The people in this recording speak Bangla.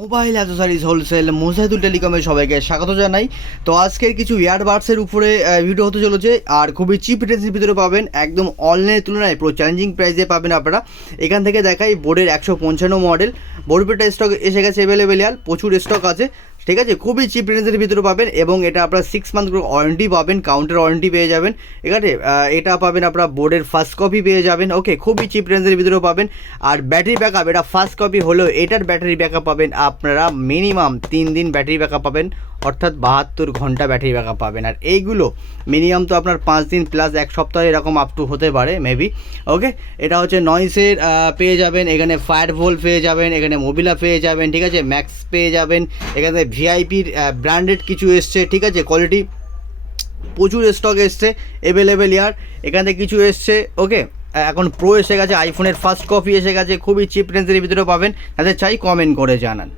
মোবাইল অ্যাক্সেসরিজ হোলসেল মোজাহিদুল টেলিকমে সবাইকে স্বাগত জানাই। তো আজকের কিছু ইয়ারবাডসের উপরে ভিডিও হতে চলেছে, আর খুবই চিপ রেঞ্জের ভিতরে পাবেন, একদম অনলাইনের তুলনায় পুরো চ্যালেঞ্জিং প্রাইসে পাবেন আপনারা। এখান থেকে দেখাই বোর্ডের 155 মডেল, বোর্ডের স্টক এসে গেছে অ্যাভেলেবেল, প্রচুর স্টক আছে, ঠিক আছে। খুবই চিপ রেঞ্জের ভিতরে পাবেন এবং এটা আপনার 6 মান্থ ওয়ারেন্টি পাবেন, কাউন্টার ওয়ারেন্টি পেয়ে যাবেন, ঠিক আছে। এটা পাবেন আপনারা বোর্ডের ফার্স্ট কপি পেয়ে যাবেন, ওকে। খুবই চিপ রেঞ্জের ভিতরে পাবেন। আর ব্যাটারি ব্যাকআপ, এটা ফার্স্ট কপি হলেও এটার ব্যাটারি ব্যাকআপ পাবেন আপনারা মিনিমাম 3 দিন ব্যাটারি ব্যাকআপ পাবেন, অর্থাৎ 72 ঘন্টা ব্যাটারি ব্যাকআপ পাবেন। আর এইগুলো মিনিমাম তো আপনার 5 দিন প্লাস 1 সপ্তাহ এরকম আপ টু হতে পারে মেবি, ওকে। এটা হচ্ছে নয়েসের পেয়ে যাবেন, এখানে ফায়ারভোল্ট পেয়ে যাবেন, এখানে মোবিলা পেয়ে যাবেন, ঠিক আছে। ম্যাক্স পেয়ে যাবেন, এখানে ভিআইপির ব্র্যান্ডেড কিছু এসছে, ঠিক আছে। কোয়ালিটি প্রচুর স্টক এসছে অ্যাভেলেবেল ইয়ার, এখান থেকে কিছু এসছে, ওকে। এখন প্রো এসে গেছে, আইফোনের ফার্স্ট কপি এসে গেছে, খুবই চিপ রেঞ্জের ভিতরে পাবেন। তাদের চাই কমেন্ট করে জানান।